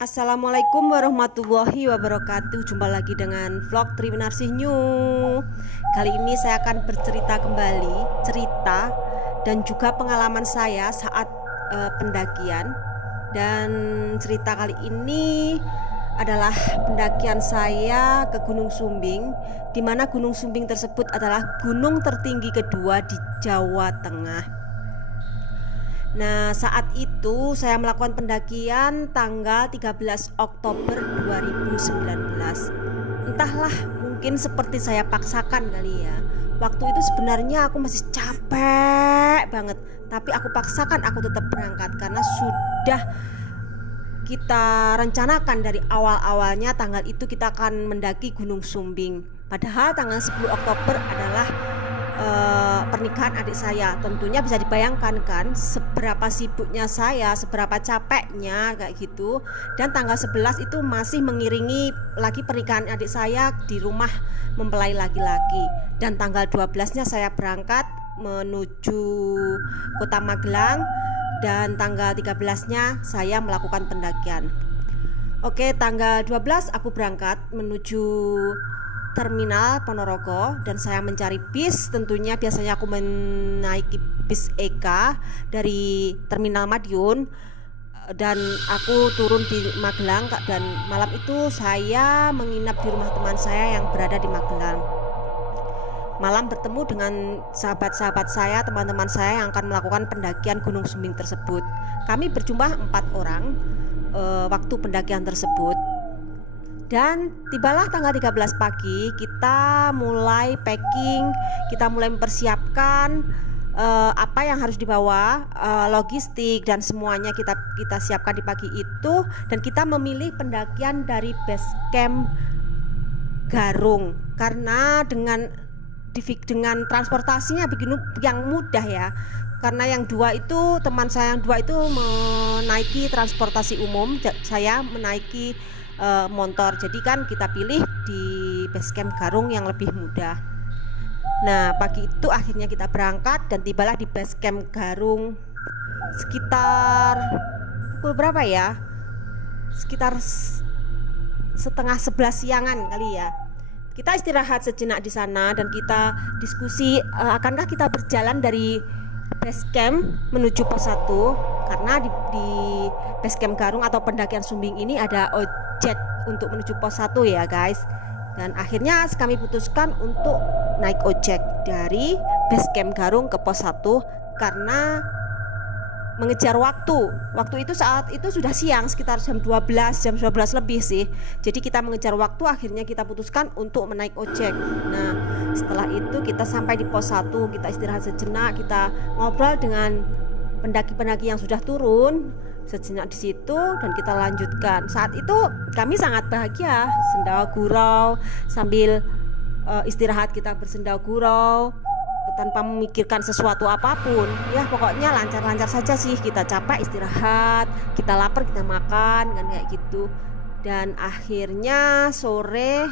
Assalamualaikum warahmatullahi wabarakatuh. Jumpa lagi dengan vlog Triwinarsih New. Kali ini saya akan bercerita kembali cerita dan juga pengalaman saya saat pendakian. Dan cerita kali ini adalah pendakian saya ke Gunung Sumbing, di mana Gunung Sumbing tersebut adalah gunung tertinggi kedua di Jawa Tengah. Nah, saat itu saya melakukan pendakian tanggal 13 Oktober 2019. Entahlah, mungkin seperti saya paksakan kali ya. Waktu itu sebenarnya aku masih capek banget, tapi aku paksakan aku tetap berangkat karena sudah kita rencanakan dari awal-awalnya tanggal itu kita akan mendaki Gunung Sumbing. Padahal tanggal 10 Oktober adalah pernikahan adik saya. Tentunya bisa dibayangkan kan seberapa sibuknya saya, seberapa capeknya kayak gitu. Dan tanggal 11 itu masih mengiringi lagi pernikahan adik saya di rumah mempelai laki-laki. Dan tanggal 12-nya saya berangkat menuju Kota Magelang, dan tanggal 13-nya saya melakukan pendakian. Oke, tanggal 12 aku berangkat menuju Terminal Ponorogo dan saya mencari bis. Tentunya biasanya aku menaiki bis EK dari Terminal Madiun, dan aku turun di Magelang, dan malam itu saya menginap di rumah teman saya yang berada di Magelang. Malam bertemu dengan sahabat-sahabat saya, teman-teman saya yang akan melakukan pendakian Gunung Sumbing tersebut. Kami berjumlah 4 orang waktu pendakian tersebut. Dan tibalah tanggal 13 pagi, kita mulai packing, kita mulai mempersiapkan apa yang harus dibawa, logistik dan semuanya kita siapkan di pagi itu. Dan kita memilih pendakian dari base camp Garung karena dengan transportasinya begini yang mudah ya. Karena yang dua itu, teman saya yang dua itu menaiki transportasi umum, saya menaiki motor. Jadi kan kita pilih di base camp Garung yang lebih mudah. Nah, pagi itu akhirnya kita berangkat dan tibalah di base camp Garung sekitar pukul berapa ya? Sekitar setengah 11 siangan kali ya. Kita istirahat sejenak di sana dan kita diskusi akankah kita berjalan dari base camp menuju pos 1, karena di base camp Garung atau pendakian Sumbing ini ada ojek untuk menuju pos 1 ya guys. Dan akhirnya kami putuskan untuk naik ojek dari base camp Garung ke pos 1 karena mengejar waktu. Waktu itu saat itu sudah siang, sekitar jam 12 lebih sih. Jadi kita mengejar waktu, akhirnya kita putuskan untuk menaik ojek. Nah, setelah itu kita sampai di pos 1, kita istirahat sejenak, kita ngobrol dengan pendaki-pendaki yang sudah turun sejenak di situ dan kita lanjutkan. Saat itu kami sangat bahagia, sendawa gurau sambil istirahat, kita bersenda gurau tanpa memikirkan sesuatu apapun. Ya pokoknya lancar-lancar saja sih. Kita capek istirahat, kita lapar kita makan kan kayak gitu. Dan akhirnya sore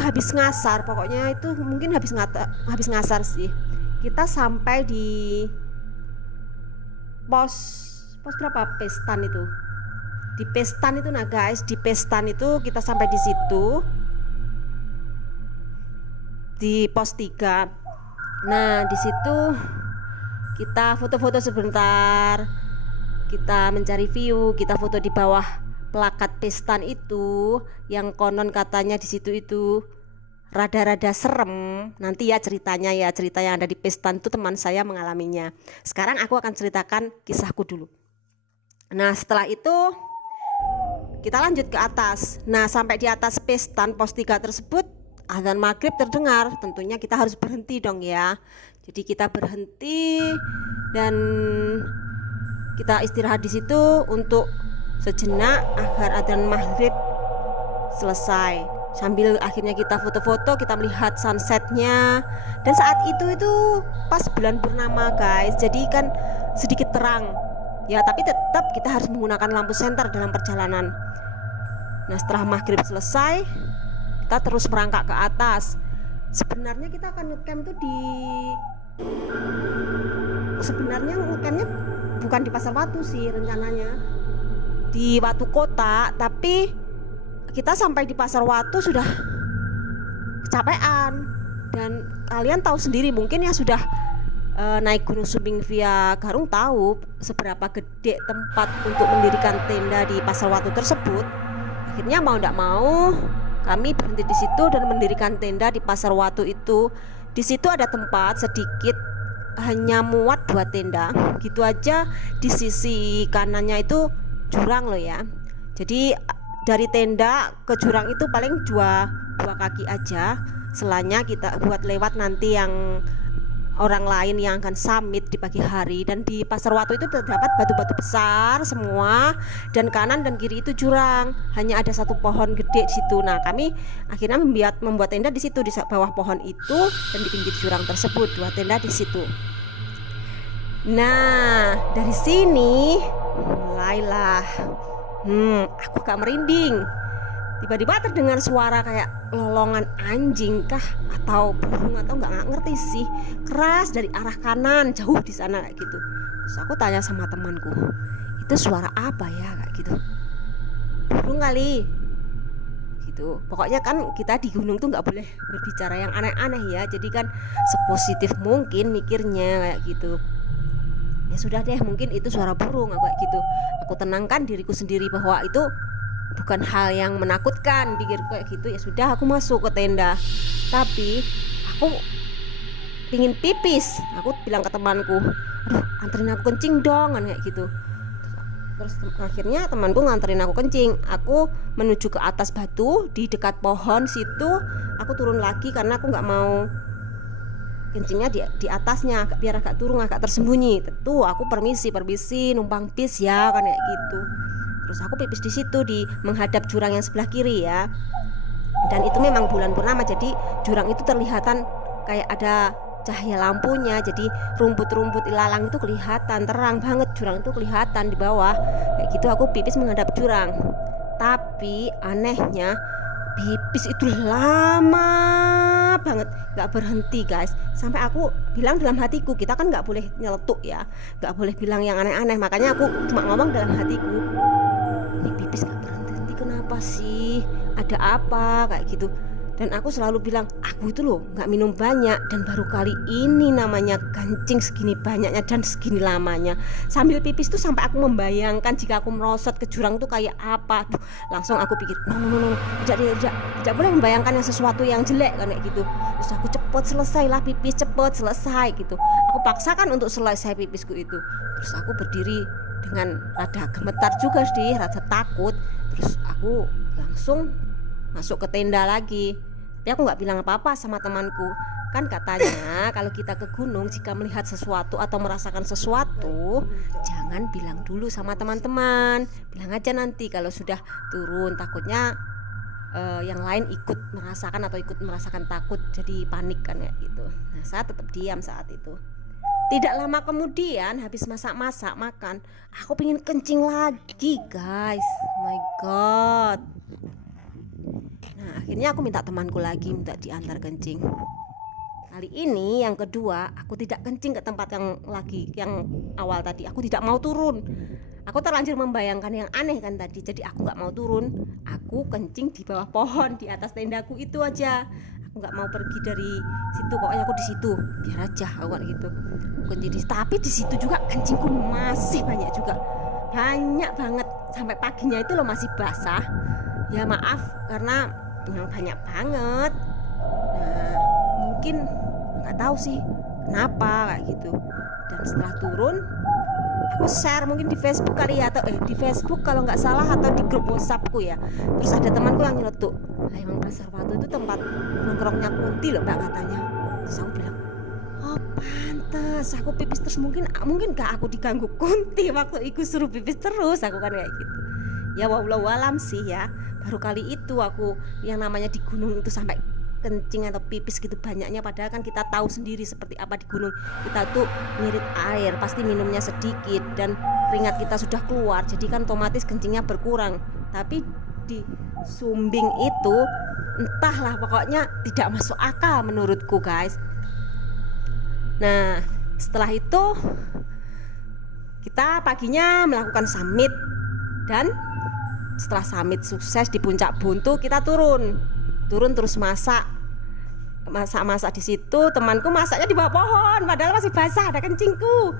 habis ngasar, pokoknya itu mungkin habis ngasar sih. Kita sampai di pos berapa? Pestan itu. Di Pestan itu nah guys, di Pestan itu kita sampai di situ. Di pos 3. Nah, di situ kita foto-foto sebentar. Kita mencari view, kita foto di bawah plakat Pestan itu yang konon katanya di situ itu rada-rada serem. Nanti ya ceritanya ya, cerita yang ada di Pestan itu teman saya mengalaminya. Sekarang aku akan ceritakan kisahku dulu. Nah, setelah itu kita lanjut ke atas. Nah, sampai di atas Pestan pos 3 tersebut azan maghrib terdengar. Tentunya kita harus berhenti dong ya. Jadi kita berhenti dan kita istirahat di situ untuk sejenak agar azan maghrib selesai. Sambil akhirnya kita foto-foto, kita melihat sunsetnya. Dan saat itu pas bulan purnama guys, jadi kan sedikit terang ya, tapi tetap kita harus menggunakan lampu senter dalam perjalanan. Nah, setelah maghrib selesai, kita terus merangkak ke atas. Sebenarnya kita akan ngecamp tuh sebenarnya bukan di Pasar Watu sih rencananya. di Watu Kota, tapi kita sampai di Pasar Watu sudah kecapean. Dan kalian tahu sendiri mungkin yang sudah naik Gunung Sumbing via Garung tahu seberapa gede tempat untuk mendirikan tenda di Pasar Watu tersebut. Akhirnya mau tidak mau kami berhenti di situ dan mendirikan tenda di Pasar Watu itu. Di situ ada tempat sedikit, hanya muat 2 tenda gitu aja. Di sisi kanannya itu jurang loh ya. Jadi dari tenda ke jurang itu paling 2 kaki aja. Selanya kita buat lewat nanti yang orang lain yang akan summit di pagi hari. Dan di Pasar Watu itu terdapat batu-batu besar semua, dan kanan dan kiri itu jurang. Hanya ada 1 pohon gede di situ. Nah, kami akhirnya membuat tenda di situ, di bawah pohon itu dan di pinggir jurang tersebut. 2 tenda di situ. Nah, dari sini mulailah aku agak merinding. Tiba-tiba terdengar suara kayak lolongan anjing kah atau burung atau nggak ngerti sih, keras dari arah kanan jauh di sana kayak gitu. Terus aku tanya sama temanku, itu suara apa ya kayak gitu. Burung kali gitu. Pokoknya kan kita di gunung tuh nggak boleh berbicara yang aneh-aneh ya. Jadi kan sepositif mungkin mikirnya kayak gitu. Ya sudah deh, mungkin itu suara burung kayak gitu. Aku tenangkan diriku sendiri bahwa itu bukan hal yang menakutkan, pikir kayak gitu. Ya sudah, aku masuk ke tenda. Tapi aku pingin pipis. Aku bilang ke temanku, aduh anterin aku kencing dong kan kayak gitu. Terus akhirnya temanku nganterin aku kencing. Aku menuju ke atas batu di dekat pohon situ. Aku turun lagi karena aku nggak mau kencingnya di atasnya, biar agak turun, agak tersembunyi. Tentu aku permisi numpang pis ya kan kayak gitu. Terus aku pipis di situ di menghadap jurang yang sebelah kiri ya. Dan itu memang bulan purnama, jadi jurang itu terlihatan kayak ada cahaya lampunya. Jadi rumput-rumput ilalang itu kelihatan terang banget, jurang itu kelihatan di bawah. Kayak gitu aku pipis menghadap jurang. Tapi anehnya pipis itu lama banget, gak berhenti guys. Sampai aku bilang dalam hatiku, kita kan gak boleh nyeletuk ya, gak boleh bilang yang aneh-aneh. Makanya aku cuma ngomong dalam hatiku, ini pipis gak berhenti, kenapa sih, ada apa kayak gitu. Dan aku selalu bilang, aku itu loh gak minum banyak, dan baru kali ini namanya kencing segini banyaknya dan segini lamanya. Sambil pipis tuh sampai aku membayangkan jika aku merosot ke jurang tuh kayak apa. Duh, langsung aku pikir, no, tidak boleh membayangkan yang sesuatu yang jelek kan kayak gitu. Terus aku cepet selesai lah pipis, cepet selesai gitu. Aku paksakan untuk selesai pipisku itu. Terus aku berdiri dengan rada gemetar juga sih, rada takut. Terus aku langsung masuk ke tenda lagi. Tapi aku gak bilang apa-apa sama temanku. Kan katanya kalau kita ke gunung, jika melihat sesuatu atau merasakan sesuatu, jangan bilang dulu sama teman-teman. Bilang aja nanti kalau sudah turun. Takutnya yang lain ikut merasakan atau ikut merasakan takut, jadi panik kan kayak gitu. Nah, saya tetap diam saat itu. Tidak lama kemudian, habis masak-masak makan, aku pengen kencing lagi guys. Oh my god. Nah, akhirnya aku minta temanku lagi, minta diantar kencing. Kali ini yang kedua, aku tidak kencing ke tempat yang awal tadi. Aku tidak mau turun. Aku terlanjur membayangkan yang aneh kan tadi. Jadi aku gak mau turun. Aku kencing di bawah pohon di atas tendaku itu aja. Aku gak mau pergi dari situ. Pokoknya aku di situ. Biar aja aku kan gitu. Tapi di situ juga kencingku masih banyak juga. Banyak banget. Sampai paginya itu loh masih basah. Ya maaf karena yang banyak banget. Nah, mungkin nggak tahu sih kenapa kayak gitu. Dan setelah turun, aku share mungkin di Facebook kali ya, atau di Facebook kalau nggak salah, atau di grup WhatsAppku ya. Terus ada temanku yang nyeletuk, lah emang Pasar Watu itu tempat nongkrongnya kunti loh mbak katanya. Terus aku bilang, oh pantes aku pipis terus, mungkin gak aku diganggu kunti waktu ikut suruh pipis terus, aku kan kayak gitu. Ya wallahu alam sih ya. Baru kali itu aku yang namanya di gunung itu sampai kencing atau pipis gitu banyaknya. Padahal kan kita tahu sendiri seperti apa di gunung. Kita tuh ngirit air, pasti minumnya sedikit, dan keringat kita sudah keluar, jadi kan otomatis kencingnya berkurang. Tapi di Sumbing itu entahlah, pokoknya tidak masuk akal menurutku guys. Nah, setelah itu kita paginya melakukan summit Dan setelah summit sukses di Puncak Buntu, kita turun terus masak di situ. Temanku masaknya di bawah pohon padahal masih basah, ada kencingku.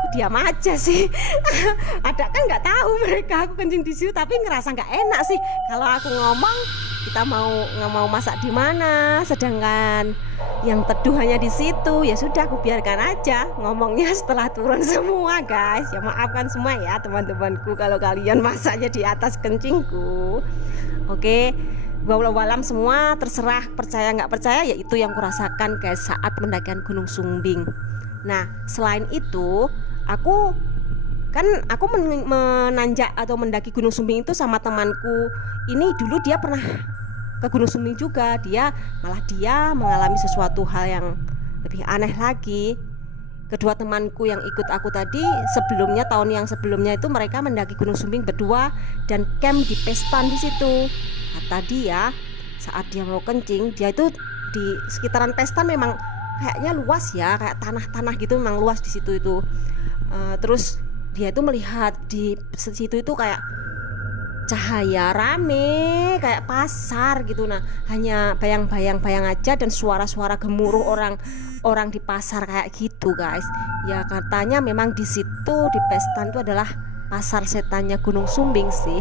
Aku diam aja sih. Ada kan nggak tahu mereka aku kencing di situ, tapi ngerasa nggak enak sih kalau aku ngomong kita nggak mau masak di mana, sedangkan yang teduh hanya di situ. Ya sudah, aku biarkan aja ngomongnya setelah turun semua guys. Ya maafkan semua ya teman-temanku kalau kalian masaknya di atas kencingku. Oke, walau alam semua terserah, percaya nggak percaya, ya itu yang kurasakan guys saat mendakikan Gunung Sumbing. Nah selain itu aku menanjak atau mendaki Gunung Sumbing itu sama temanku. Ini dulu dia pernah ke Gunung Sumbing juga. Dia mengalami sesuatu hal yang lebih aneh lagi. Kedua temanku yang ikut aku tadi sebelumnya, tahun yang sebelumnya itu mereka mendaki Gunung Sumbing berdua dan camp di Pestan di situ. Kata dia saat dia mau kencing, dia itu di sekitaran Pestan memang kayaknya luas ya, kayak tanah-tanah gitu, memang luas di situ itu. Terus dia itu melihat di situ itu kayak cahaya rame kayak pasar gitu. Nah hanya bayang-bayang aja dan suara-suara gemuruh orang di pasar kayak gitu guys. Ya katanya memang di situ di Pestan itu adalah pasar setannya Gunung Sumbing sih.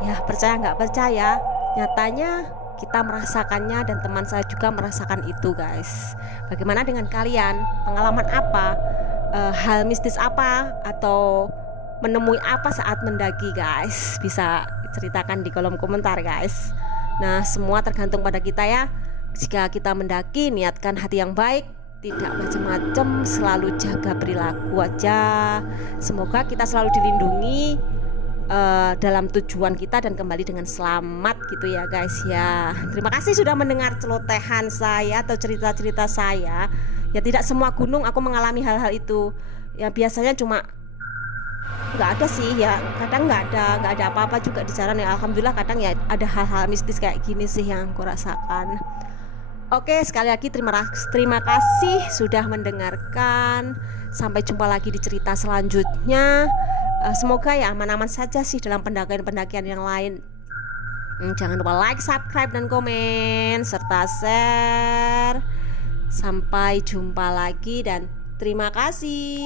Ya percaya nggak percaya, nyatanya kita merasakannya dan teman saya juga merasakan itu guys. Bagaimana dengan kalian? Pengalaman apa? Hal mistis apa atau menemui apa saat mendaki guys? Bisa ceritakan di kolom komentar guys. Nah semua tergantung pada kita ya. Jika kita mendaki, niatkan hati yang baik, tidak macam-macam, selalu jaga perilaku aja. Semoga kita selalu dilindungi dalam tujuan kita dan kembali dengan selamat gitu ya guys ya. Terima kasih sudah mendengar celotehan saya atau cerita-cerita saya. Ya tidak semua gunung aku mengalami hal-hal itu. Ya biasanya cuma nggak ada sih ya, kadang nggak ada apa-apa juga di jalan ya. Alhamdulillah kadang ya ada hal-hal mistis kayak gini sih yang aku rasakan. Oke, sekali lagi terima kasih sudah mendengarkan. Sampai jumpa lagi di cerita selanjutnya. Semoga ya aman-aman saja sih dalam pendakian-pendakian yang lain. Jangan lupa like, subscribe, dan komen serta share. Sampai jumpa lagi dan terima kasih.